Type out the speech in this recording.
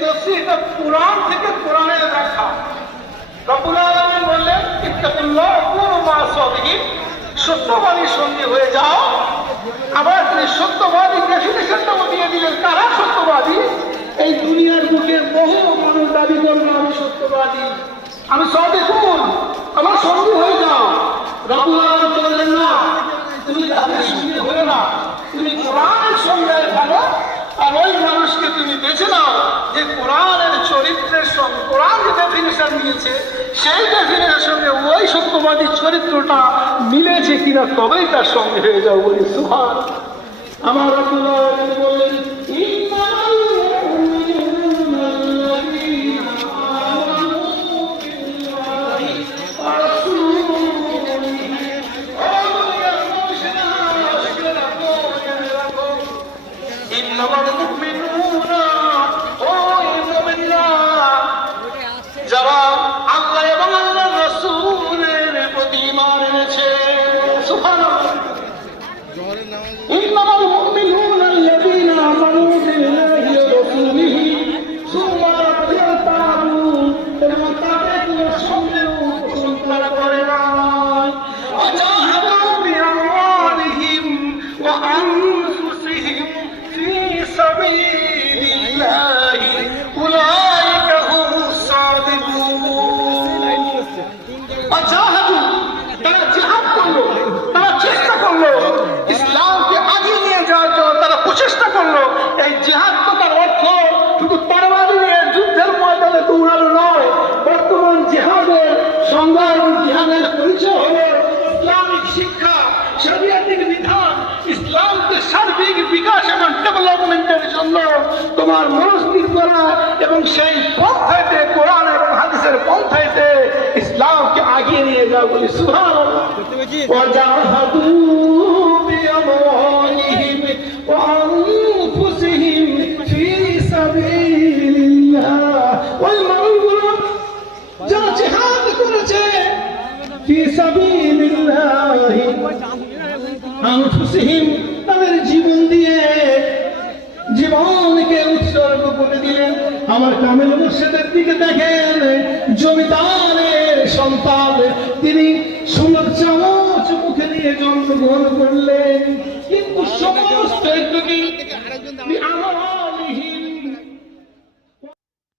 তফসিরটা কুরআন থেকে কোরআনের ব্যাখ্যা। রব্বুল আলামিন বললেন, ইত্তাকুল্লাহ ওয়া কুনু মা'আস সাদিকিন, সত্যবাদীর সঙ্গে হয়ে যাও। আবার তিনি সত্যবাদী ডেফিনেশনটাও দিয়ে দিলেন, কারা সত্যবাদী? এই দুনিয়ার বুকে বহু মানুষ দাবি করবে আমি সত্যবাদী, আমি সাদিকুন, আমার সঙ্গী হয়ে যাও। রব্বুল আলামিন বললেন, না, তুমি তাদের সঙ্গে হয়ে না, তুমি কোরআনের সঙ্গে থাকো। আর ওই মানুষকে তুমি বেছে নাও যে কোরআনের চরিত্রের সঙ্গে, কোরআন যে ডেফিনেশন দিয়েছে সেই ডেফিনেশনের সঙ্গে ওই সত্যবাদী চরিত্রটা মিলেছে কিনা, তবেই তার সঙ্গে হয়ে যাও। বলি সুবহান। আমার রব্বুল আলামিন বললেন, যারা আল্লাহ এবং আল্লাহ রাসূলের প্রতি ঈমান এনেছে, সুবহানাল্লাহ, ইন্নামাল মুমিনুনা আল্লাযীনা আমানু বিল্লাহি ওয়া রাসূলিহি সুম্মা লাম ইয়ারতাবু, এবং তাদের সঙ্গে কুফর করে না, ওয়াজাহাদু বিআমওয়ালিহিম ওয়া আনফুসিহিম ফী সাবিলিল্লাহি উলাইকা হুমুস সাদিকুন। ওয়াজাহাদু, তারা জিহাদ করলো, তারা চেষ্টা করলো ইসলামকে আগিয়ে নিয়ে যাওয়ার জন্য, তারা প্রচেষ্টা করলো। এই জিহাদ তো তার অর্থ শুধু তরবারি নিয়ে যুদ্ধের ময়দানে দৌড়ানো নয়। বর্তমান জিহাদের সংজ্ঞা এবং জিহাদের পরিচয় হলো ইসলামিক শিক্ষা, শরিয়াতিক বিধান, ইসলামকে সার্বিক বিকাশ এবং ডেভেলপমেন্টের জন্য তোমার মনস্থির করা, এবং সেই পন্থাইতে, কোরআন এবং হাদিসের পন্থাইতে ইসলামকে আগিয়ে নিয়ে যাও। বলি সুবহানাল্লাহ। ওয়াজাহাদু বিআমওয়ালিহিম ওয়া আনফুসিহিম ফী সাবিলিল্লাহ, ওই মানুষগুলো যারা জিহাদ করেছে ফী সাবিলিল্লাহি আনফুসিহিম, তাদের জীবন দিয়ে জীবনকে উৎসর্গ করে দিলেন। আমার কামেল মুর্শিদের দিকে দেখেন, জমিদারের সন্তান, তিনি সোনার চামচ মুখে নিয়ে জন্মগ্রহণ করলেন, কিন্তু সমস্ত একটু কি আমার